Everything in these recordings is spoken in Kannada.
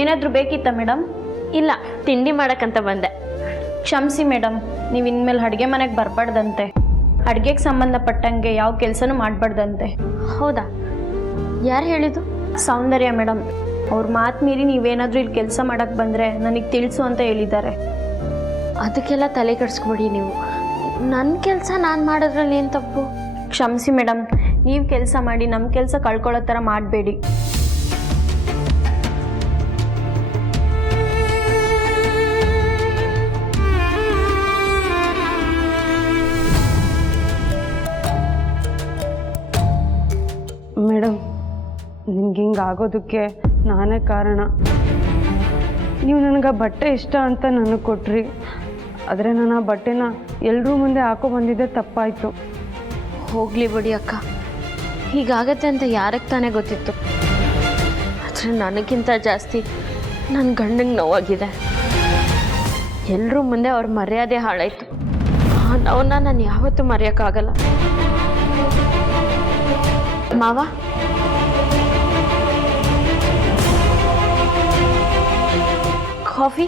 ಏನಾದರೂ ಬೇಕಿತ್ತಾ ಮೇಡಮ್? ಇಲ್ಲ, ತಿಂಡಿ ಮಾಡಕ್ಕಂತ ಬಂದೆ. ಕ್ಷಮಿಸಿ ಮೇಡಮ್, ನೀವು ಇನ್ಮೇಲೆ ಅಡುಗೆ ಮನೆಗೆ ಬರಬಾರ್ದಂತೆ. ಅಡುಗೆಗೆ ಸಂಬಂಧಪಟ್ಟಂಗೆ ಯಾವ ಕೆಲಸನೂ ಮಾಡಬಾರ್ದಂತೆ. ಹೌದಾ? ಯಾರು ಹೇಳಿದ್ದು? ಸೌಂದರ್ಯ ಮೇಡಮ್. ಅವ್ರ ಮಾತು ಮೀರಿ ನೀವೇನಾದರೂ ಇಲ್ಲಿ ಕೆಲಸ ಮಾಡೋಕ್ಕೆ ಬಂದರೆ ನನಗೆ ತಿಳಿಸು ಅಂತ ಹೇಳಿದ್ದಾರೆ. ಅದಕ್ಕೆಲ್ಲ ತಲೆ ಕೆಡಿಸ್ಕೊಬೇಡಿ ನೀವು. ನನ್ನ ಕೆಲಸ ನಾನು ಮಾಡೋದ್ರಲ್ಲಿ ಏನು ತಪ್ಪು? ಕ್ಷಮಿಸಿ ಮೇಡಮ್, ನೀವು ಕೆಲಸ ಮಾಡಿ ನಮ್ಮ ಕೆಲಸ ಕಳ್ಕೊಳ್ಳೋ ಥರ ಮಾಡಬೇಡಿ. ಮೇಡಮ್, ನಿಮ್ಗೆ ಹಿಂಗೆ ಆಗೋದಕ್ಕೆ ನಾನೇ ಕಾರಣ. ನೀವು ನನಗೆ ಆ ಬಟ್ಟೆ ಇಷ್ಟ ಅಂತ ನನಗೆ ಕೊಟ್ರಿ, ಆದರೆ ನಾನು ಆ ಬಟ್ಟೆನ ಎಲ್ಲರೂ ಮುಂದೆ ಬಂದಿದ್ದೆ ತಪ್ಪಾಯಿತು. ಹೋಗಲಿ ಬಿಡಿ ಅಕ್ಕ, ಹೀಗಾಗತ್ತೆ ಅಂತ ಯಾರಿಗೆ ತಾನೇ ಗೊತ್ತಿತ್ತು. ಆದರೆ ನನಗಿಂತ ಜಾಸ್ತಿ ನನ್ನ ಗಂಡಂಗೆ ನೋವಾಗಿದೆ. ಎಲ್ಲರೂ ಮುಂದೆ ಅವ್ರ ಮರ್ಯಾದೆ ಹಾಳಾಯಿತು. ಆ ನೋವನ್ನ ನಾನು ಯಾವತ್ತೂ ಮರೆಯೋಕ್ಕಾಗಲ್ಲ. ಮಾವ, ಕಾಫಿ?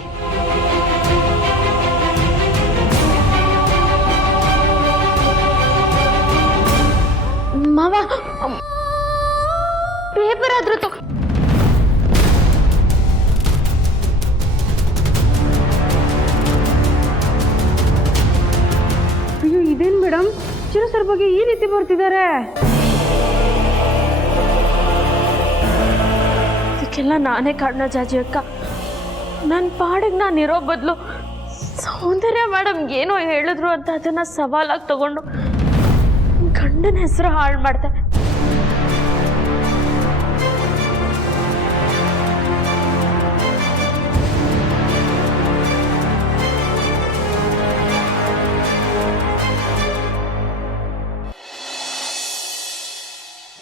ಮಾವ, ಪೇಪರ್ ಆದ್ರೂ ತಗೋ. ಅಯ್ಯೋ, ಇದೇನು ಮೇಡಮ್, ಚಿರು ಸರ್ ಬಗ್ಗೆ ಈ ರೀತಿ ಬರ್ತಿದ್ದಾರೆ? ಇದಕ್ಕೆಲ್ಲ ನಾನೇ ಕಾರಣ ಜಾಜಿ ಅಕ್ಕ. ನನ್ನ ಪಾಡಿಗೆ ನಾನು ಇರೋ ಬದಲು ಸೌಂದರ್ಯ ಮೇಡಮ್ ಏನೋ ಹೇಳಿದ್ರು ಅಂತ ಅದನ್ನು ಸವಾಲಾಗಿ ತಗೊಂಡು ಗಂಡನ ಹೆಸರು ಹಾಳು ಮಾಡ್ದೆ.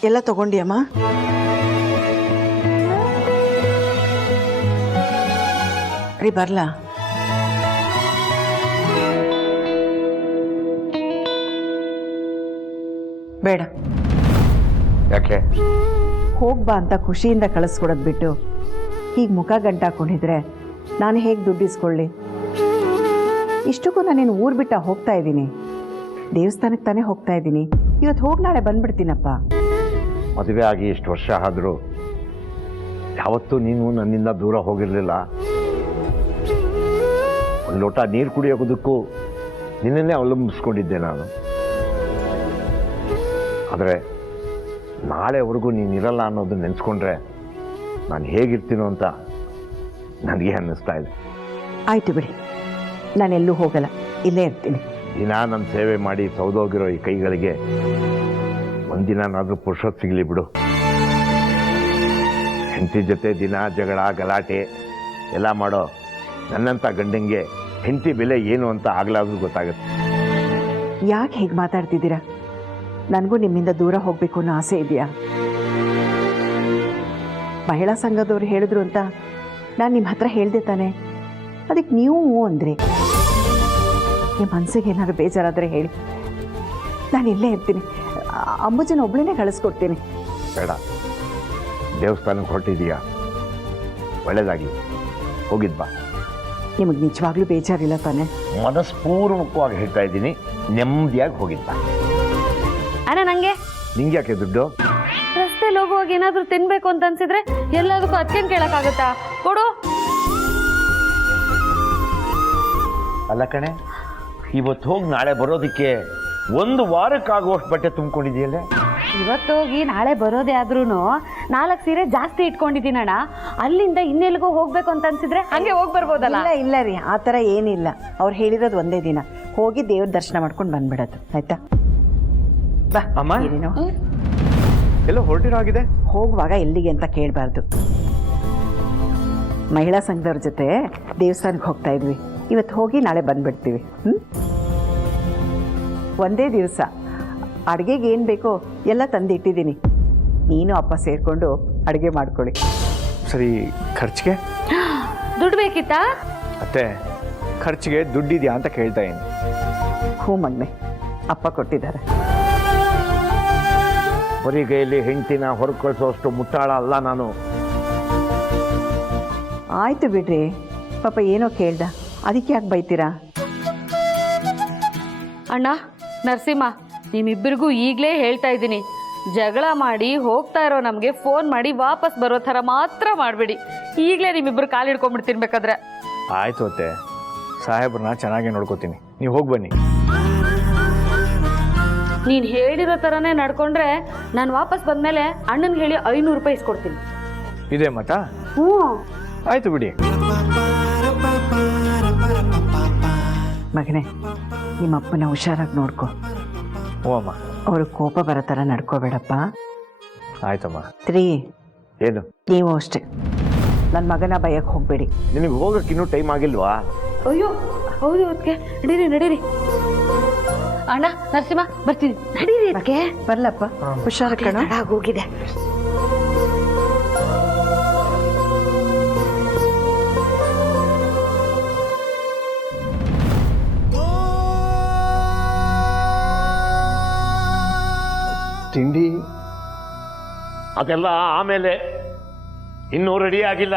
ಎಲ್ಲ ತಗೊಂಡಿಯಮ್ಮ? ರೀ ಬರ್ಲಾ? ಬೇಡ. ಯಾಕೆ? ಹೋಗ್ಬಾ ಅಂತ ಖುಷಿಯಿಂದ ಕಳಿಸ್ಕೊಡೋದು ಬಿಟ್ಟು ಹೀಗೆ ಮುಖ ಗಂಟಾಕೊಂಡಿದ್ರೆ ನಾನು ಹೇಗೆ ದುಡ್ಡು ಇಸ್ಕೊಳ್ಳಿ? ಇಷ್ಟಕ್ಕೂ ನಾನೇನು ಊರು ಬಿಟ್ಟ ಹೋಗ್ತಾ ಇದ್ದೀನಿ, ದೇವಸ್ಥಾನಕ್ಕೆ ತಾನೇ ಹೋಗ್ತಾ ಇದ್ದೀನಿ. ಇವತ್ತು ಹೋಗಿ ನಾಳೆ ಬಂದ್ಬಿಡ್ತೀನಪ್ಪ. ಮದುವೆ ಆಗಿ ಇಷ್ಟು ವರ್ಷ ಆದರೂ ಯಾವತ್ತೂ ನೀನು ನನ್ನಿಂದ ದೂರ ಹೋಗಿರಲಿಲ್ಲ. ಒಂದು ಲೋಟ ನೀರು ಕುಡಿಯೋದಕ್ಕೂ ನಿನ್ನನ್ನೇ ಅವಲಂಬಿಸ್ಕೊಂಡಿದ್ದೆ ನಾನು. ಆದರೆ ನಾಳೆವರೆಗೂ ನೀನಿರಲ್ಲ ಅನ್ನೋದು ನೆನೆಸ್ಕೊಂಡ್ರೆ ನಾನು ಹೇಗಿರ್ತೀನೋ ಅಂತ ನನಗೆ ಅನ್ನಿಸ್ತಾ ಇದೆ. ಆಯಿತು ಬಿಡಿ, ನಾನೆಲ್ಲೂ ಹೋಗಲ್ಲ, ಇಲ್ಲೇ ಇರ್ತೀನಿ. ದಿನ ನನ್ನ ಸೇವೆ ಮಾಡಿ ಸೌದೋಗಿರೋ ಈ ಕೈಗಳಿಗೆ ಒಂದಿನಾದ್ರೂ ಪುರುಷತ್ ಸಿಗಲಿ ಬಿಡು. ಹೆಂಡತಿ ಜೊತೆ ದಿನ ಜಗಳ ಗಲಾಟೆ ಎಲ್ಲ ಮಾಡೋ ನನ್ನಂಥ ಗಂಡಂಗೆ ಹೆಂಡತಿ ಬೆಲೆ ಏನು ಅಂತ ಆಗ್ಲಾದ್ರೂ ಗೊತ್ತಾಗುತ್ತೆ. ಯಾಕೆ ಹೇಗೆ ಮಾತಾಡ್ತಿದ್ದೀರಾ? ನನಗೂ ನಿಮ್ಮಿಂದ ದೂರ ಹೋಗಬೇಕು ಅನ್ನೋ ಆಸೆ ಇದೆಯಾ? ಮಹಿಳಾ ಸಂಘದವ್ರು ಹೇಳಿದ್ರು ಅಂತ ನಾನು ನಿಮ್ಮ ಹತ್ರ ಹೇಳ್ದೆ ತಾನೆ, ಅದಕ್ಕೆ ನೀವು ಅಂದ್ರಿ. ನಿಮ್ಮ ಮನಸ್ಸಿಗೆ ಏನಾದ್ರು ಬೇಜಾರಾದರೆ ಹೇಳಿ, ನಾನು ಇಲ್ಲೇ ಇರ್ತೀನಿ. ಅಂಬುಜನ ಒಬ್ಬಳನ್ನೇ ಕಳಿಸ್ಕೊಡ್ತೀನಿ. ಬೇಡ, ದೇವಸ್ಥಾನಕ್ಕೆ ಹೊರಟಿದೀಯಾ, ಒಳ್ಳೇದಾಗಿ ಹೋಗಿದ್ಬಾ. ನಿಮಗೆ ನಿಜವಾಗ್ಲೂ ಬೇಜಾರಿಲ್ಲ ತಾನೆ? ಮನಸ್ಪೂರ್ವಕವಾಗಿ ಹೇಳ್ತಾ ಇದ್ದೀನಿ, ನೆಮ್ಮದಿಯಾಗಿ ಹೋಗಿದ್ಬಾ. ಅಣ್ಣ, ನನಗೆ ನಿಂಗೆ ಯಾಕೆ ದುಡ್ಡು? ರಸ್ತೆಲಿ ಹೋಗುವಾಗ ಏನಾದರೂ ತಿನ್ಬೇಕು ಅಂತ ಅನ್ಸಿದ್ರೆ ಎಲ್ಲದಕ್ಕೂ ಅದಕ್ಕೇನು ಕೇಳೋಕ್ಕಾಗತ್ತಾ? ಕೊಡು. ಅಲ್ಲ ಕಣೆ, ಇವತ್ತು ಹೋಗಿ ನಾಳೆ ಬರೋದಕ್ಕೆ 1 ವಾರಕ್ಕಾಗುವಷ್ಟು ಬಟ್ಟೆ ತುಂಬಿಕೊಂಡಿದೆಯಲ್ಲೇ. ಇವತ್ತು ಹೋಗಿ ನಾಳೆ ಬರೋದೇ ಆದ್ರೂ 4 ಸೀರೆ ಜಾಸ್ತಿ ಇಟ್ಕೊಂಡಿದ್ದೀನಣ್ಣ. ಅಲ್ಲಿಂದ ಇನ್ನೆಲ್ಗೋ ಹೋಗ್ಬೇಕು ಅಂತ ಅನ್ಸಿದ್ರೆ ಹಂಗೆ ಹೋಗಿ ಬರ್ಬೋದಲ್ಲ? ಇಲ್ಲ ಇಲ್ಲ ರೀ, ಆ ಥರ ಏನಿಲ್ಲ. ಅವ್ರು ಹೇಳಿರೋದು ಒಂದೇ ದಿನ ಹೋಗಿ ದೇವ್ರ ದರ್ಶನ ಮಾಡ್ಕೊಂಡು ಬಂದ್ಬಿಡೋದು, ಆಯ್ತಾ? ಬಾ ಅಮ್ಮ. ಏನೇನೋ ಎಲ್ಲೋ ಹೊರಟಿರೋ ಆಗಿದೆ. ಹೋಗುವಾಗ ಎಲ್ಲಿಗೆ ಅಂತ ಕೇಳಬಾರ್ದು. ಮಹಿಳಾ ಸಂಘದವ್ರ ಜೊತೆ ದೇವಸ್ಥಾನಕ್ಕೆ ಹೋಗ್ತಾ ಇದ್ವಿ. ಇವತ್ತು ಹೋಗಿ ನಾಳೆ ಬಂದ್ಬಿಡ್ತೀವಿ. ಒಂದೇ ದಿವಸ ಅಡುಗೆಗೆ ಏನು ಬೇಕೋ ಎಲ್ಲ ತಂದಿಟ್ಟಿದ್ದೀನಿ. ನೀನು ಅಪ್ಪ ಸೇರಿಕೊಂಡು ಅಡುಗೆ ಮಾಡ್ಕೊಳ್ಳಿ. ಸರಿ, ಖರ್ಚಿಗೆ ದುಡ್ಡು ಬೇಕಿತ್ತಾ? ಅತ್ತೆ, ಖರ್ಚಿಗೆ ದುಡ್ಡಿದೆಯಾ ಅಂತ ಕೇಳ್ತಾ ಇದ್ದೀನಿ. ಹ್ಞೂ ಮಗ್ನೆ, ಅಪ್ಪ ಕೊಟ್ಟಿದ್ದಾರೆ. ಬರೀ ಕೈಯಲ್ಲಿ ಹೆಂಡ್ತಿನ ಹೊರಗೆ ಕಳಿಸೋಷ್ಟು ಮುಟ್ಟಾಳ ಅಲ್ಲ ನಾನು. ಆಯಿತು ಬಿಡ್ರಿ, ಪಾಪ ಏನೋ ಕೇಳ್ದ, ಅದಕ್ಕೆ ಯಾಕೆ ಬೈತೀರಾ? ಅಣ್ಣ ನರಸಿಂಹ, ನಿಮ್ಮಿಬ್ಬರಿಗೂ ಈಗಲೇ ಹೇಳ್ತಾ ಇದ್ದೀನಿ, ಜಗಳ ಮಾಡಿ ಹೋಗ್ತಾ ಇರೋ ನಮಗೆ ಫೋನ್ ಮಾಡಿ ವಾಪಸ್ ಬರೋ ಥರ ಮಾತ್ರ ಮಾಡಬೇಡಿ. ಈಗಲೇ ನಿಮ್ಮಿಬ್ಬರು ಕಾಲು ಹಿಡ್ಕೊಂಡ್ಬಿಡ್ತೀನಿ ಬೇಕಾದ್ರೆ. ಆಯಿತು ಅತ್ತೆ, ಸಾಹೇಬ್ರನ್ನ ಚೆನ್ನಾಗೇ ನೋಡ್ಕೋತೀನಿ, ನೀವು ಹೋಗಿ ಬನ್ನಿ. ನೀನು ಹೇಳಿರೋ ಥರನೇ ನಡ್ಕೊಂಡ್ರೆ ನಾನು ವಾಪಸ್ ಬಂದಮೇಲೆ ಅಣ್ಣನಿಗೆ ಹೇಳಿ 500 ರೂಪಾಯಿ ಇಸ್ಕೊಡ್ತೀನಿ. ಇದೇ ಮತಾ? ಹ್ಞೂ ಆಯಿತು ಬಿಡಿ. ಮಗನೇ, ನಿಮ್ಮ ಅಪ್ಪನ ಹುಷಾರಾಗಿ ನೋಡ್ಕೊ. ಓ ಅಮ್ಮ. ಅವರು ಕೋಪ ಬರೋ ಥರ ನಡ್ಕೋಬೇಡಪ್ಪ. ಆಯ್ತಮ್ಮ. ಏನು? ನೀವು ಅಷ್ಟೇ, ನನ್ನ ಮಗನ ಭಯಕ್ಕೆ ಹೋಗಬೇಡಿ. ನಿನಗೆ ಹೋಗಕ್ಕೆ ಇನ್ನೂ ಟೈಮ್ ಆಗಿಲ್ವಾ? ಅಯ್ಯೋ ಹೌದು, ಅದಕ್ಕೆ ನಡೀರಿ ನಡೀರಿ. ಅಣ್ಣ ನರಸಿಂಹ ಬರ್ತೀನಿ, ನಡೀರಿ. ಅದಕ್ಕೆ ಬರ್ಲಪ್ಪ, ಹುಷಾರ ಕಣ. ಹೋಗಿದೆ. ತಿಂಡಿ ಅದೆಲ್ಲ ಆಮೇಲೆ, ಇನ್ನೂ ರೆಡಿ ಆಗಿಲ್ಲ.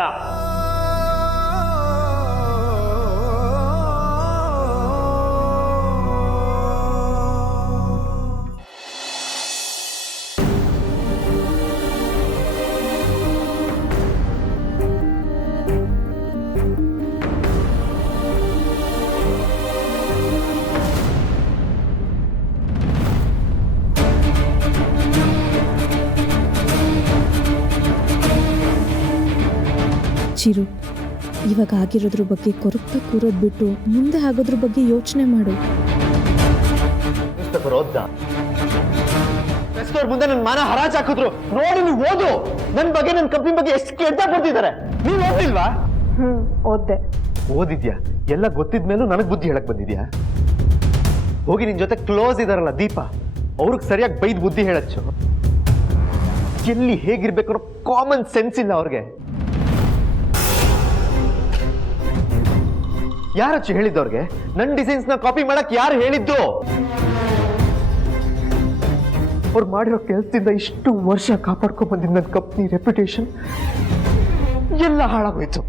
ಚಿರು, ಇವಾಗ ಆಗಿರೋದ್ರ ಬಗ್ಗೆ ಕೊರಗ್ತಾ ಕೂರೋದು ಬಿಟ್ಟು ಮುಂದೆ ಆಗೋದ್ರ ಬಗ್ಗೆ ಯೋಚನೆ ಮಾಡು. ಮುಂದೆ ನನ್ನ ಮಾನ ಹರಾಜ್ ಹಾಕಿದ್ರು ನೋಡಿ. ನೀವು ಓದು, ನನ್ನ ಬಗ್ಗೆ, ನನ್ನ ಕಂಪ್ನಿ ಬಗ್ಗೆ ಎಷ್ಟು ಕೆಟ್ಟ ಬರ್ತಿದ್ದಾರೆ. ನೀವು ಓದಿಲ್ವಾ? ಓದ್ದೆ. ಓದಿದ್ಯಾ? ಎಲ್ಲ ಗೊತ್ತಿದ್ಮೇಲೂ ನನಗೆ ಬುದ್ಧಿ ಹೇಳಕ್ ಬಂದಿದ್ಯಾ? ಹೋಗಿ ನಿನ್ ಜೊತೆ ಕ್ಲೋಸ್ ಇದಾರಲ್ಲ ದೀಪ, ಅವ್ರಿಗೆ ಸರಿಯಾಗಿ ಬೈದ್ ಬುದ್ಧಿ ಹೇಳಚ್ಚು. ಎಲ್ಲಿ ಹೇಗಿರ್ಬೇಕು ಅನ್ನೋ ಕಾಮನ್ ಸೆನ್ಸ್ ಇಲ್ಲ ಅವ್ರಿಗೆ. ಯಾರಚ್ಚು ಹೇಳಿದ್ದವ್ರಿಗೆ? ನನ್ನ ಡಿಸೈನ್ಸ್ ನ ಕಾಪಿ ಮಾಡಕ್ ಯಾರು ಹೇಳಿದ್ದು? ಅವ್ರು ಮಾಡಿರೋ ಕೆಲಸದಿಂದ ಇಷ್ಟು ವರ್ಷ ಕಾಪಾಡ್ಕೊಂಡ್ ಬಂದಿದ್ದ ನನ್ನ ಕಂಪ್ನಿ ರೆಪ್ಯುಟೇಷನ್ ಎಲ್ಲ ಹಾಳಾಗೋಯ್ತು.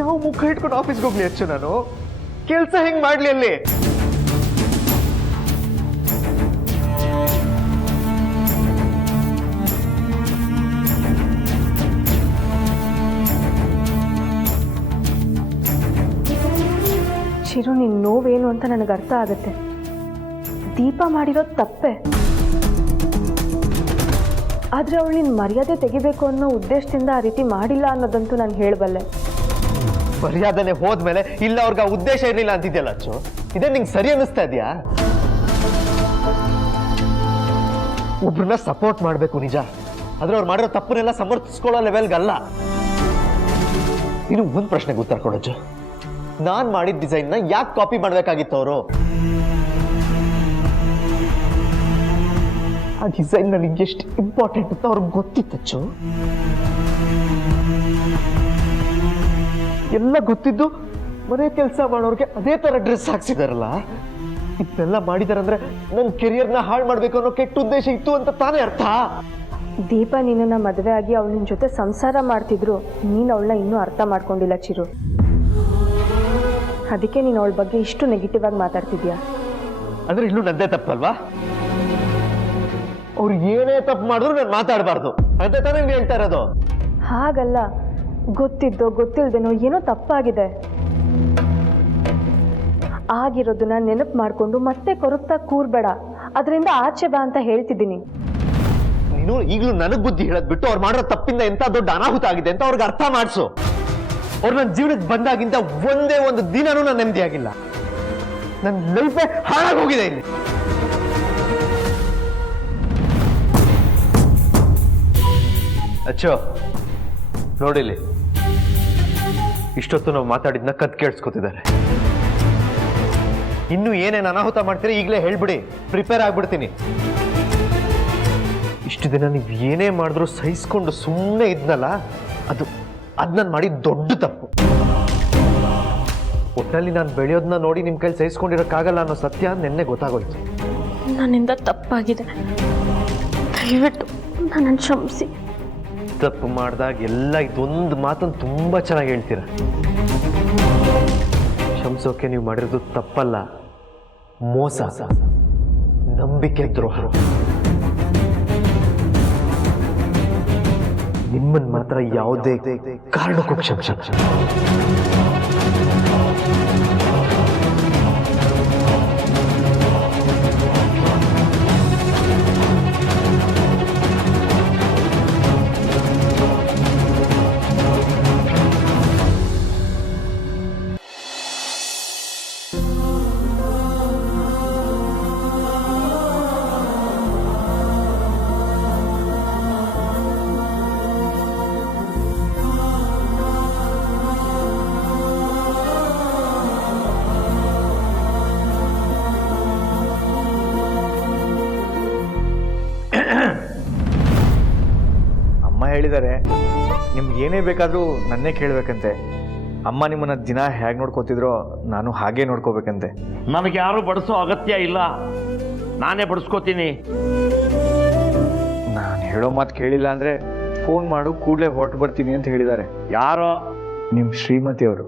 ಯಾವ ಮುಖ ಇಟ್ಕೊಂಡು ಆಫೀಸ್ಗೆ ಹೋಗ್ಲಿ ಹೆಚ್ಚು? ನಾನು ಕೆಲಸ ಹೆಂಗ್ ಮಾಡ್ಲಿ ಅಲ್ಲಿ? ಚಿರು, ನಿನ್ನ ನೋವೇನು ಅಂತ ನನಗೆ ಅರ್ಥ ಆಗುತ್ತೆ. ದೀಪ ಮಾಡಿರೋದು ತಪ್ಪೆ, ಆದರೆ ಅವಳು ನಿನ್ನ ಮರ್ಯಾದೆ ತೆಗಿಬೇಕು ಅನ್ನೋ ಉದ್ದೇಶದಿಂದ ಆ ರೀತಿ ಮಾಡಿಲ್ಲ ಅನ್ನೋದಂತೂ ನಾನು ಹೇಳಬಲ್ಲೆ. ಮರ್ಯಾದನೆ ಹೋದ್ಮೇಲೆ ಇಲ್ಲ ಅವ್ರಿಗೆ ಆ ಉದ್ದೇಶ ಇರಲಿಲ್ಲ ಅಂತಿದ್ಯಲ್ಲ ಅಚ್ಚು, ಇದೇ ನಿಂಗೆ ಸರಿ ಅನ್ನಿಸ್ತಾ ಇದೆಯಾ? ಒಬ್ರನ್ನ ಸಪೋರ್ಟ್ ಮಾಡಬೇಕು ನಿಜ, ಆದ್ರೆ ಅವ್ರು ಮಾಡಿರೋ ತಪ್ಪನ್ನೆಲ್ಲ ಸಮರ್ಥಿಸ್ಕೊಳ್ಳೋ ಲೆವೆಲ್ಗಲ್ಲ. ಇನ್ನು ಒಂದು ಪ್ರಶ್ನೆಗೆ ಉತ್ತರ ಕೊಡೋದು, ನಾನ್ ಮಾಡಿದ ಡಿಸೈನ್ನ ಯಾಕೆ ಕಾಪಿ ಮಾಡ್ಬೇಕಾಗಿತ್ತು ಅವರು? ಆ ಡಿಸೈನ್ ನನಗೆ ಎಷ್ಟು ಇಂಪಾರ್ಟೆಂಟ್ ಅಂತ ಅವ್ರಿಗೆ ಗೊತ್ತಿತ್ತಚ್ಚು. ಎಲ್ಲ ಗೊತ್ತಿದ್ದು ಮನೆ ಕೆಲಸ ಮಾಡೋರಿಗೆ ಅದೇ ತರ ಡ್ರೆಸ್ ಹಾಕ್ಸಿದಾರಲ್ಲ. ಇದನ್ನೆಲ್ಲ ಮಾಡಿದಾರಂದ್ರೆ ನನ್ನ ಕೆರಿಯರ್ನ ಹಾಳು ಮಾಡ್ಬೇಕು ಅನ್ನೋ ಕೆಟ್ಟ ಉದ್ದೇಶ ಇತ್ತು ಅಂತ ತಾನೇ ಅರ್ಥ. ದೀಪ ನಿನ್ನನ್ನು ಮದುವೆ ಆಗಿ ಅವಳ ನಿನ್ನ ಜೊತೆ ಸಂಸಾರ ಮಾಡ್ತಿದ್ರು, ನೀನು ಅವಳನ್ನ ಇನ್ನೂ ಅರ್ಥ ಮಾಡ್ಕೊಂಡಿಲ್ಲ ಚಿರು. ಅದಕ್ಕೆ ನೀನು ಅವಳ ಬಗ್ಗೆ ಇಷ್ಟು ನೆಗೆಟಿವ್ ಆಗಿ ಮಾತಾಡ್ತಿದ್ಯಾ. ಅಂದ್ರೆ ಇಲ್ಲೂ ನಂದೇ ತಪ್ಪಲ್ವಾ? ಅವ್ರು ಏನೇ ತಪ್ಪು ಮಾಡಿದ್ರು ನಾನು ಮಾತಾಡಬಾರ್ದು ಅಂತ ತಾನೇ ನೀವು ಹೇಳ್ತಾ ಇರೋದು? ಹಾಗಲ್ಲ, ಗೊತ್ತಿದ್ದೋ ಗೊತ್ತಿಲ್ದೇನೋ ಏನೋ ತಪ್ಪಾಗಿದೆ. ಆಗಿರೋದನ್ನ ನೆನಪು ಮಾಡಿಕೊಂಡು ಮತ್ತೆ ಕೊರಗ್ತಾ ಕೂರ್ಬೇಡ, ಅದರಿಂದ ಆಚೆ ಬಾ ಅಂತ ಹೇಳ್ತಿದ್ದೀನಿ. ನೀನು ಈಗಲೂ ನನಗೆ ಬುದ್ಧಿ ಹೇಳದ್ ಬಿಟ್ಟು ಅವ್ರು ಮಾಡೋ ತಪ್ಪಿಂದ ಎಂತ ದೊಡ್ಡ ಅನಾಹುತ ಆಗಿದೆ ಅಂತ ಅವ್ರಿಗೆ ಅರ್ಥ ಮಾಡಿಸು. ಅವ್ರು ನನ್ನ ಜೀವನಕ್ಕೆ ಬಂದಾಗಿಂದ ಒಂದೇ ಒಂದು ದಿನನೂ ನಾನು ನೆಮ್ಮದಿ ಆಗಿಲ್ಲ. ನನ್ನ ಲೈಫೇ ಹಾಳಾಗೋಗಿದೆ ಇಲ್ಲಿ. ಅಚ್ಚೋ ನೋಡಿಲಿ, ಇಷ್ಟೊತ್ತು ನಾವು ಮಾತಾಡಿದ್ನ ಕದ್ ಕೇಳಿಸ್ಕೊತಿದ್ದಾರೆ. ಇನ್ನು ಏನೇನು ಅನಾಹುತ ಮಾಡ್ತೀರಿ ಈಗಲೇ ಹೇಳ್ಬಿಡಿ, ಪ್ರಿಪೇರ್ ಆಗ್ಬಿಡ್ತೀನಿ. ಇಷ್ಟು ದಿನ ನೀವು ಏನೇ ಮಾಡಿದ್ರು ಸಹಿಸ್ಕೊಂಡು ಸುಮ್ಮನೆ ಇದ್ನಲ್ಲ, ಅದು ನಾನು ಮಾಡಿದ ದೊಡ್ಡ ತಪ್ಪು. ಒಟ್ಟಿನಲ್ಲಿ ನಾನು ಬೆಳೆಯೋದನ್ನ ನೋಡಿ ನಿಮ್ಮ ಕೈಲಿ ಸಹಿಸ್ಕೊಂಡಿರೋಕ್ಕಾಗಲ್ಲ ಅನ್ನೋ ಸತ್ಯ ನೆನ್ನೆ ಗೊತ್ತಾಗೋಯ್ತು. ನನ್ನಿಂದ ತಪ್ಪಾಗಿದೆ, ದಯವಿಟ್ಟು ನನ್ನನ್ನು ಕ್ಷಮಿಸಿ. ತಪ್ಪು ಮಾಡಿದಾಗ ಎಲ್ಲ ಇದೊಂದು ಮಾತನ್ನು ತುಂಬ ಚೆನ್ನಾಗಿ ಹೇಳ್ತೀರ. ಕ್ಷಮಿಸೋಕೆ ನೀವು ಮಾಡಿರೋದು ತಪ್ಪಲ್ಲ, ಮೋಸ, ನಂಬಿಕೆ ದ್ರೋಹ. ನಿಮ್ಮನ್ನು ಮಾತ್ರ ಯಾವುದೇ ಕಾರಣಕ್ಕೂ ಕ್ಷಮಿಸ. ಹೇಳಿದ್ದಾರೆ ನಿಮ್ಗೆ ಏನೇ ಬೇಕಾದರೂ ನನ್ನೇ ಕೇಳಬೇಕಂತೆ. ಅಮ್ಮ ನಿಮ್ಮನ್ನ ದಿನ ಹೇಗೆ ನೋಡ್ಕೋತಿದ್ರೋ ನಾನು ಹಾಗೇ ನೋಡ್ಕೋಬೇಕಂತೆ. ನನಗೆ ಯಾರು ಬಡಿಸೋ ಅಗತ್ಯ ಇಲ್ಲ, ನಾನೇ ಬಡಿಸ್ಕೋತೀನಿ. ನಾನು ಹೇಳೋ ಮಾತು ಕೇಳಿಲ್ಲ ಅಂದರೆ ಫೋನ್ ಮಾಡು, ಕೂಡಲೇ ಹೊರಟು ಬರ್ತೀನಿ ಅಂತ ಹೇಳಿದ್ದಾರೆ. ಯಾರೋ ನಿಮ್ಮ ಶ್ರೀಮತಿ ಅವರು.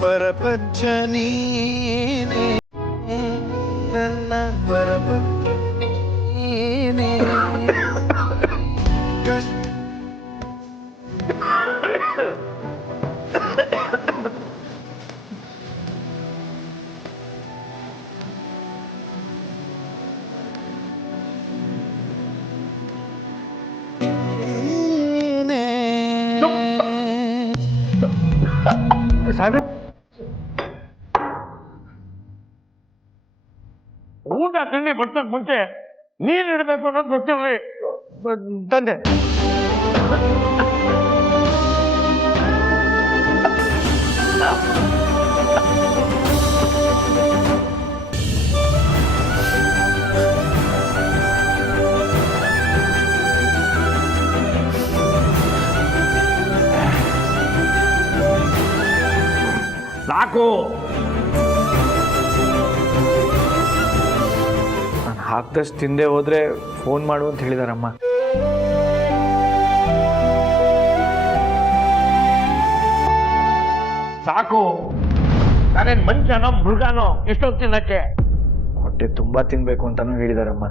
ಪರಪಂಚ ನೀನೇ ನನ್ನ ಪರಪಂಚ ನೀನೇ. ಸಾಹೇಬ್ರೆ, ಊಟ ತಿಂಡಿ ಬರ್ತಕ್ಕೆ ಮುಂಚೆ ನೀರು ಇಡಬೇಕು ಅನ್ನೋದು ಗೊತ್ತಿರಲಿ. ತಂದೆ ಸಾಕು. ನಾನು ಹಾಕ್ದಷ್ಟು ತಿಂದೆ ಹೋದ್ರೆ ಫೋನ್ ಮಾಡು ಅಂತ ಹೇಳಿದಾರಮ್ಮ. ಸಾಕು. ನಾನೇನು ಮನುಷ್ಯನೋ ಮೃಗನೋ ಎಷ್ಟೊತ್ತು ತಿನ್ನಕ್ಕೆ? ಹೊಟ್ಟೆ ತುಂಬಾ ತಿನ್ಬೇಕು ಅಂತಾನು ಹೇಳಿದಾರಮ್ಮ.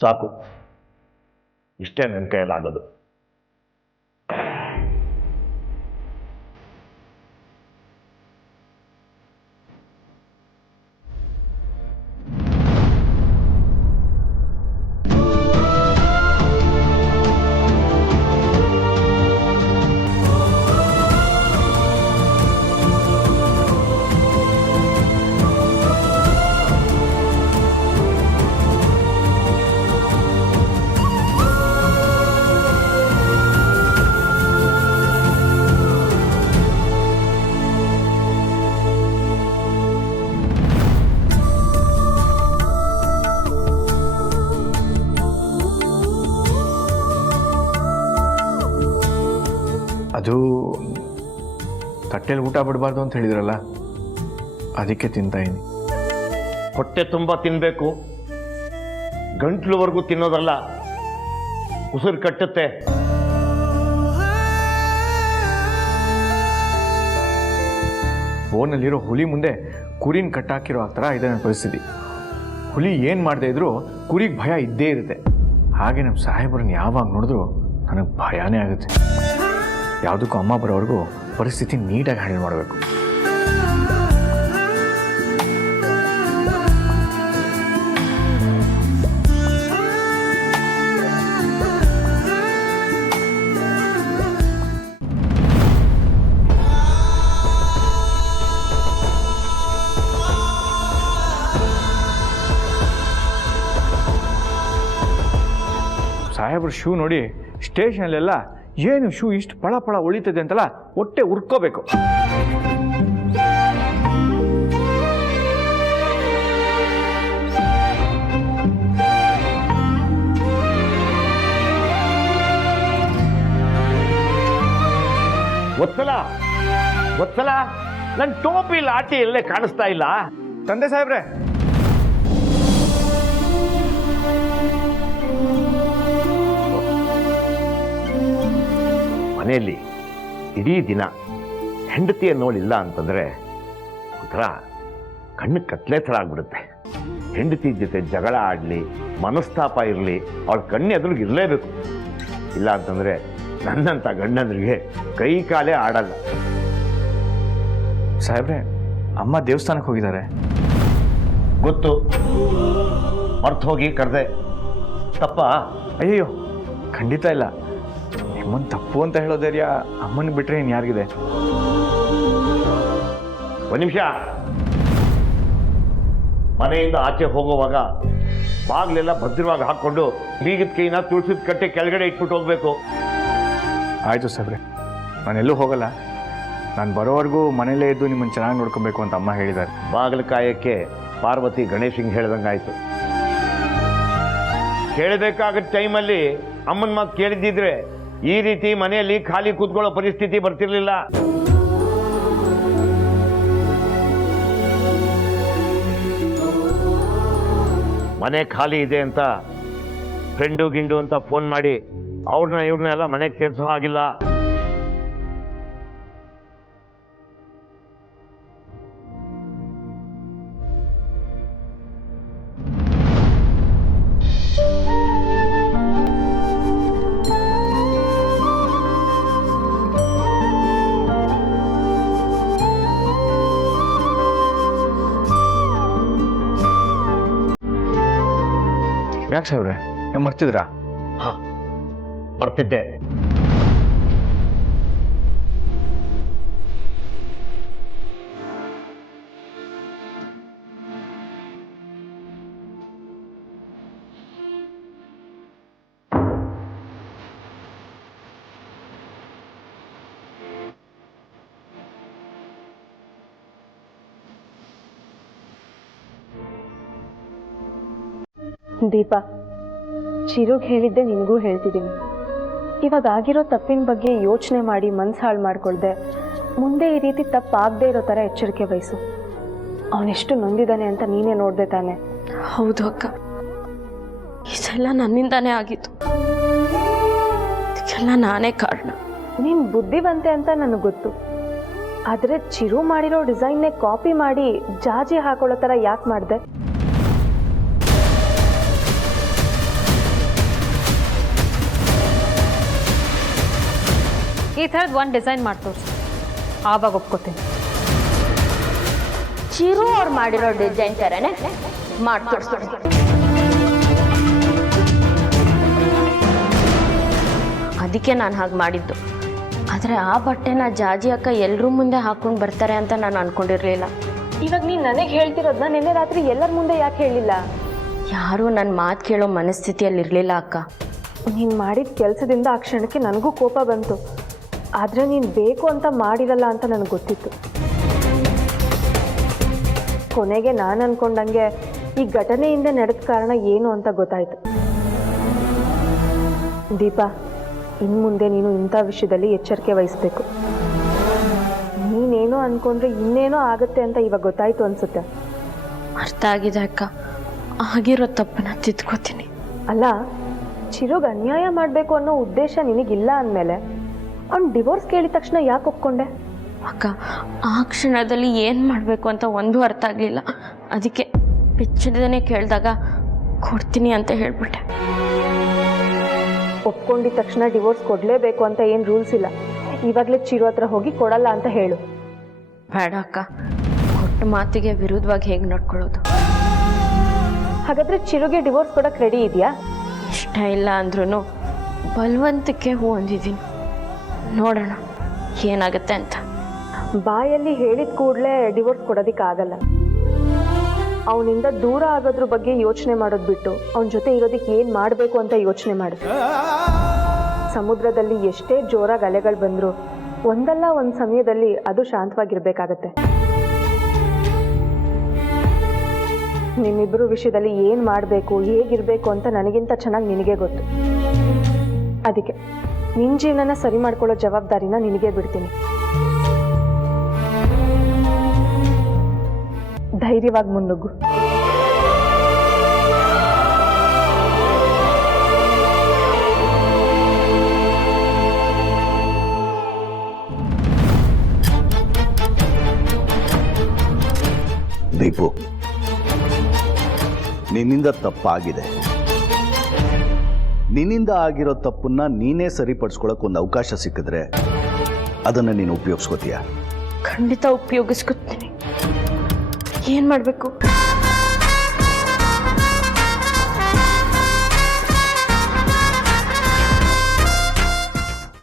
ಸಾಕು, ಇಷ್ಟೇ ನನ್ನ ಕೈಯಲ್ಲಾಗೋದು. ಅದು ತಟ್ಟೆಲಿ ಊಟ ಬಿಡಬಾರ್ದು ಅಂತ ಹೇಳಿದ್ರಲ್ಲ, ಅದಕ್ಕೆ ತಿಂತಾ ಇದೀನಿ. ಹೊಟ್ಟೆ ತುಂಬ ತಿನ್ನಬೇಕು, ಗಂಟ್ಲುವರೆಗೂ ತಿನ್ನೋದಲ್ಲ, ಉಸಿರು ಕಟ್ಟುತ್ತೆ. ಫೋನಲ್ಲಿರೋ ಹುಲಿ ಮುಂದೆ ಕುರಿನ ಕಟ್ಟಾಕಿರೋ ಆ ಥರ ಇದೆ ನನ್ನ ಪರಿಸ್ಥಿತಿ. ಹುಲಿ ಏನು ಮಾಡದೇ ಇದ್ರೂ ಕುರಿಗೆ ಭಯ ಇದ್ದೇ ಇರುತ್ತೆ. ಹಾಗೆ ನಮ್ಮ ಸಾಹೇಬ್ರನ್ನ ಯಾವಾಗ ನೋಡಿದ್ರು ನನಗೆ ಭಯನೇ ಆಗುತ್ತೆ. ಯಾವುದಕ್ಕೂ ಅಮ್ಮ ಬರೋವರೆಗೂ ಪರಿಸ್ಥಿತಿ ನೀಟಾಗಿ ಹ್ಯಾಂಡಲ್ ಮಾಡಬೇಕು. ಸಾಹೇಬ್ರ ಶೂ ನೋಡಿ ಸ್ಟೇಷನಲ್ಲೆಲ್ಲ ಏನು ಶೂ ಇಷ್ಟು ಪಳ ಪಳ ಒಳಿತದೆ ಅಂತಲ್ಲ ಹೊಟ್ಟೆ ಉರ್ಕೋಬೇಕು. ಗೊತ್ತಲ್ಲ ನನ್ನ ಟೋಪಿ ಲಾಟಿ ಎಲ್ಲೇ ಕಾಣಿಸ್ತಾ ಇಲ್ಲ. ತಂದೆ ಸಾಹೇಬ್ರೆ, ಮನೆಯಲ್ಲಿ ಇಡೀ ದಿನ ಹೆಂಡತಿಯ ನೋಡಿಲ್ಲ ಅಂತಂದರೆ ಒಂಥರ ಕಣ್ಣು ಕತ್ಲೆ ಥರ ಆಗ್ಬಿಡುತ್ತೆ. ಹೆಂಡತಿ ಜೊತೆ ಜಗಳ ಆಡಲಿ, ಮನಸ್ತಾಪ ಇರಲಿ, ಅವಳ ಕಣ್ಣು ಎದುರಿಗೆ ಇರಲೇಬೇಕು. ಇಲ್ಲ ಅಂತಂದರೆ ನನ್ನಂಥ ಗಂಡಂದ್ರಿಗೆ ಕೈ ಕಾಲೇ ಆಡಲ್ಲ. ಸಾಹೇಬ್ರೆ, ಅಮ್ಮ ದೇವಸ್ಥಾನಕ್ಕೆ ಹೋಗಿದ್ದಾರೆ. ಗೊತ್ತು, ಮರ್ತು ಹೋಗಿ ಕರೆದೆ. ತಪ್ಪ? ಅಯ್ಯಯ್ಯೋ, ಖಂಡಿತ ಇಲ್ಲ. ನಿಮ್ಮನ್ನು ತಪ್ಪು ಅಂತ ಹೇಳೋ ಧೈರ್ಯ ಅಮ್ಮನಿಗೆ ಬಿಟ್ಟರೆ ಇನ್ನು ಯಾರಿಗಿದೆ? ಒಂದು ನಿಮಿಷ. ಮನೆಯಿಂದ ಆಚೆ ಹೋಗುವಾಗ ಬಾಗಿಲೆಲ್ಲ ಭದ್ರವಾಗಿ ಹಾಕ್ಕೊಂಡು ಬೀಗದ ಕೈನ ತುಳಸಿದ ಕಟ್ಟೆ ಕೆಳಗಡೆ ಇಟ್ಬಿಟ್ಟು ಹೋಗ್ಬೇಕು. ಆಯಿತು ಸಾಹೇಬ್ರೆ, ನಾನೆಲ್ಲೂ ಹೋಗಲ್ಲ. ನಾನು ಬರೋವರೆಗೂ ಮನೇಲೇ ಇದ್ದು ನಿಮ್ಮನ್ನು ಚೆನ್ನಾಗಿ ನೋಡ್ಕೊಬೇಕು ಅಂತ ಅಮ್ಮ ಹೇಳಿದ್ದಾರೆ. ಬಾಗಿಲು ಕಾಯಕ್ಕೆ ಪಾರ್ವತಿ ಗಣೇಶಂಗೆ ಹೇಳ್ದಂಗಾಯ್ತು. ಕೇಳಬೇಕಾದ ಟೈಮಲ್ಲಿ ಅಮ್ಮನ ಮಾತು ಕೇಳಿದ್ದಿದ್ರೆ ಈ ರೀತಿ ಮನೆಯಲ್ಲಿ ಖಾಲಿ ಕೂತ್ಕೊಳ್ಳೋ ಪರಿಸ್ಥಿತಿ ಬರ್ತಿರ್ಲಿಲ್ಲ. ಮನೆ ಖಾಲಿ ಇದೆ ಅಂತ ಫ್ರೆಂಡು ಗಿಂಡು ಅಂತ ಫೋನ್ ಮಾಡಿ ಅವ್ರನ್ನ ಇವ್ರನ್ನೆಲ್ಲ ಮನೆಗೆ ಸೇರಿಸೋ ಹಾಗಿಲ್ಲ. ಯಾಕೆ ಸಾಹೇಬ್ರೆ, ನೀವು ಮರ್ತಿದ್ರಾ? ಹಾಂ, ಬರ್ತಿದ್ದೆ. ದೀಪ, ಚಿರುಗ್ ಹೇಳಿದ್ದೆ ನಿನಗೂ ಹೇಳ್ತಿದ್ದೀನಿ. ಇವಾಗ ಆಗಿರೋ ತಪ್ಪಿನ ಬಗ್ಗೆ ಯೋಚನೆ ಮಾಡಿ ಮನ್ಸು ಹಾಳು ಮಾಡ್ಕೊಳ್ದೆ ಮುಂದೆ ಈ ರೀತಿ ತಪ್ಪಾಗದೇ ಇರೋ ಥರ ಎಚ್ಚರಿಕೆ ವಹಿಸು. ಅವನೆಷ್ಟು ನೊಂದಿದ್ದಾನೆ ಅಂತ ನೀನೇ ನೋಡ್ದೆ ತಾನೆ. ಹೌದು ಅಕ್ಕ, ಇದೆಲ್ಲ ನನ್ನಿಂದಾನೇ ಆಗಿತ್ತು. ಇದಕ್ಕೆಲ್ಲ ನಾನೇ ಕಾರಣ. ನೀನು ಬುದ್ಧಿವಂತೆ ಅಂತ ನನಗೆ ಗೊತ್ತು. ಆದರೆ ಚಿರು ಮಾಡಿರೋ ಡಿಸೈನ್ನೇ ಕಾಪಿ ಮಾಡಿ ಜಾಜಿ ಹಾಕೊಳ್ಳೋ ಥರ ಯಾಕೆ ಮಾಡಿದೆ? ಈ ಥರದ್ದು ಒಂದು ಡಿಸೈನ್ ಮಾಡಿ ತೋರಿಸಿ, ಆವಾಗ ಒಪ್ಕೋತೀನಿ. ಚಿರು ಅವ್ರು ಮಾಡಿರೋ ಡಿಸೈನ್ ಥರನೇ ಮಾಡಿ ತೋರಿಸ್ತೀನಿ. ಅದಕ್ಕೆ ನಾನು ಹಾಗೆ ಮಾಡಿದ್ದು. ಆದರೆ ಆ ಬಟ್ಟೆನ ಜಾಜಿ ಅಕ್ಕ ಎಲ್ಲರೂ ಮುಂದೆ ಹಾಕೊಂಡು ಬರ್ತಾರೆ ಅಂತ ನಾನು ಅಂದ್ಕೊಂಡಿರಲಿಲ್ಲ. ಇವಾಗ ನೀನು ನನಗೆ ಹೇಳ್ತಿರೋದನ್ನ ನಿನ್ನೆ ರಾತ್ರಿ ಎಲ್ಲರ ಮುಂದೆ ಯಾಕೆ ಹೇಳಿಲ್ಲ? ಯಾರೂ ನನ್ನ ಮಾತು ಕೇಳೋ ಮನಸ್ಥಿತಿಯಲ್ಲಿ ಇರಲಿಲ್ಲ ಅಕ್ಕ. ನೀನು ಮಾಡಿದ ಕೆಲಸದಿಂದ ಆ ಕ್ಷಣಕ್ಕೆ ನನಗೂ ಕೋಪ ಬಂತು. ಆದರೆ ನೀನು ಬೇಕು ಅಂತ ಮಾಡಿರಲ್ಲ ಅಂತ ನನಗೆ ಗೊತ್ತಿತ್ತು. ಕೊನೆಗೆ ನಾನು ಅಂದ್ಕೊಂಡಂಗೆ ಈ ಘಟನೆಯಿಂದ ನಡೆದ ಕಾರಣ ಏನು ಅಂತ ಗೊತ್ತಾಯಿತು. ದೀಪ, ಇನ್ನು ಮುಂದೆ ನೀನು ಇಂಥ ವಿಷಯದಲ್ಲಿ ಎಚ್ಚರಿಕೆ ವಹಿಸಬೇಕು. ನೀನೇನೋ ಅಂದ್ಕೊಂಡ್ರೆ ಇನ್ನೇನೋ ಆಗುತ್ತೆ ಅಂತ ಇವಾಗ ಗೊತ್ತಾಯಿತು ಅನಿಸುತ್ತೆ. ಅರ್ಥ ಆಗಿದೆ ಅಕ್ಕ, ಆಗಿರೋ ತಪ್ಪನ್ನ ತಿದ್ಕೋತೀನಿ. ಅಲ್ಲ, ಚಿರುಗ್ ಅನ್ಯಾಯ ಮಾಡಬೇಕು ಅನ್ನೋ ಉದ್ದೇಶ ನಿನಗಿಲ್ಲ ಅಂದಮೇಲೆ ಅವ್ನು ಡಿವೋರ್ಸ್ ಕೇಳಿದ ತಕ್ಷಣ ಯಾಕೆ ಒಪ್ಕೊಂಡೆ? ಅಕ್ಕ, ಆ ಕ್ಷಣದಲ್ಲಿ ಏನು ಮಾಡಬೇಕು ಅಂತ ಒಂದೂ ಅರ್ಥ ಆಗಲಿಲ್ಲ. ಅದಕ್ಕೆ ಬೆಚ್ಚದನೇ ಕೇಳಿದಾಗ ಕೊಡ್ತೀನಿ ಅಂತ ಹೇಳ್ಬಿಟ್ಟೆ. ಒಪ್ಕೊಂಡಿದ ತಕ್ಷಣ ಡಿವೋರ್ಸ್ ಕೊಡಲೇಬೇಕು ಅಂತ ಏನು ರೂಲ್ಸ್ ಇಲ್ಲ. ಇವಾಗಲೇ ಚಿರು ಹತ್ರ ಹೋಗಿ ಕೊಡಲ್ಲ ಅಂತ ಹೇಳು. ಬೇಡ ಅಕ್ಕ, ಕೊಟ್ಟ ಮಾತಿಗೆ ವಿರುದ್ಧವಾಗಿ ಹೇಗೆ ನಡ್ಕೊಳ್ಳೋದು? ಹಾಗಾದ್ರೆ ಚಿರುಗೆ ಡಿವೋರ್ಸ್ ಕೊಡಕ್ಕೆ ರೆಡಿ ಇದೆಯಾ? ಇಷ್ಟ ಇಲ್ಲ ಅಂದ್ರೂ ಬಲವಂತಕ್ಕೆ ಹೂ ಅಂದಿದ್ದೀನಿ. ನೋಡೋಣ ಏನಾಗುತ್ತೆ ಅಂತ. ಬಾಯಲ್ಲಿ ಹೇಳಿದ ಕೂಡಲೇ ಡಿವೋರ್ಸ್ ಕೊಡೋದಕ್ಕಾಗಲ್ಲ. ಅವನಿಂದ ದೂರ ಆಗೋದ್ರ ಬಗ್ಗೆ ಯೋಚನೆ ಮಾಡೋದು ಬಿಟ್ಟು ಅವನ ಜೊತೆ ಇರೋದಕ್ಕೆ ಏನು ಮಾಡಬೇಕು ಅಂತ ಯೋಚನೆ ಮಾಡು. ಸಮುದ್ರದಲ್ಲಿ ಎಷ್ಟೇ ಜೋರಾಗಿ ಅಲೆಗಳು ಬಂದರೂ ಒಂದಲ್ಲ ಒಂದು ಸಮಯದಲ್ಲಿ ಅದು ಶಾಂತವಾಗಿರ್ಬೇಕಾಗತ್ತೆ. ನಿಮ್ಮಿಬ್ಬರು ವಿಷಯದಲ್ಲಿ ಏನು ಮಾಡಬೇಕು, ಹೇಗಿರಬೇಕು ಅಂತ ನನಗಿಂತ ಚೆನ್ನಾಗಿ ನಿನಗೆ ಗೊತ್ತು. ಅದಕ್ಕೆ ನಿನ್ನ ಜೀವನನ ಸರಿ ಮಾಡ್ಕೊಳ್ಳೋ ಜವಾಬ್ದಾರಿನ ನಿನಗೆ ಬಿಡ್ತೀನಿ. ಧೈರ್ಯವಾಗಿ ಮುನ್ನುಗ್ಗು. ದೀಪು, ನಿನ್ನಿಂದ ತಪ್ಪಾಗಿದೆ. ನಿನ್ನಿಂದ ಆಗಿರೋ ತಪ್ಪನ್ನ ನೀನೇ ಸರಿಪಡಿಸ್ಕೊಳಕ್ಕೆ ಒಂದು ಅವಕಾಶ ಸಿಕ್ಕಿದ್ರೆ ಅದನ್ನು ನೀನು ಉಪಯೋಗಿಸ್ಕೋತೀಯ? ಖಂಡಿತ ಉಪಯೋಗಿಸ್ಕೊತೀನಿ. ಏನು ಮಾಡಬೇಕು?